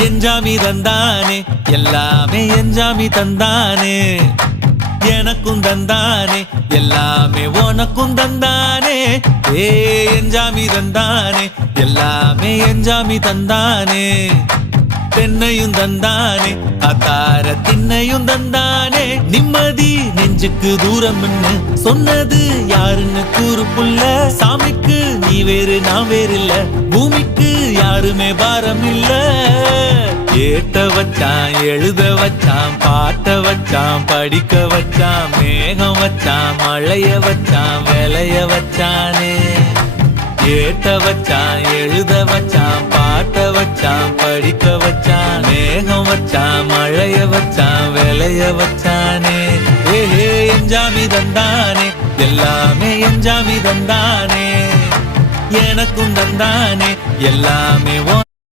எஞ்சாமி தந்தானே எல்லாமே எஞ்சாமி தந்தானே எனக்கும் தந்தானே எல்லாமே உனக்கும் தந்தானே ஏ எஞ்சாமி தந்தானே எல்லாமே எஞ்சாமி தந்தானே தென்னையும் தந்தானே அத்தார திண்ணையும் தந்தானே நிம்மதி நெஞ்சுக்கு தூரம் சொன்னது யாருன்னு கூறு புள்ள சாமிக்கு நீ வேறு நான் வேறு இல்ல பூமிக்கு யாருமே பாரம் இல்ல ஏத்த வச்சான் எழுத வச்சான் பாட்ட வச்சான் படிக்க வச்சான் மேகம் வச்சான் மழைய வச்சான் விளைய வச்சானே ஏத்த வச்சான் எழுத வச்சான் பாட்ட வச்சான் படிக்க வச்சான் மேகம் வச்சான் மழைய வச்சான் விளைய வச்சானே ஏஹே எஞ்சாமி தந்தானே எல்லாமே எஞ்சாமி தந்தானே எனக்கும் தந்தானே எல்லாமே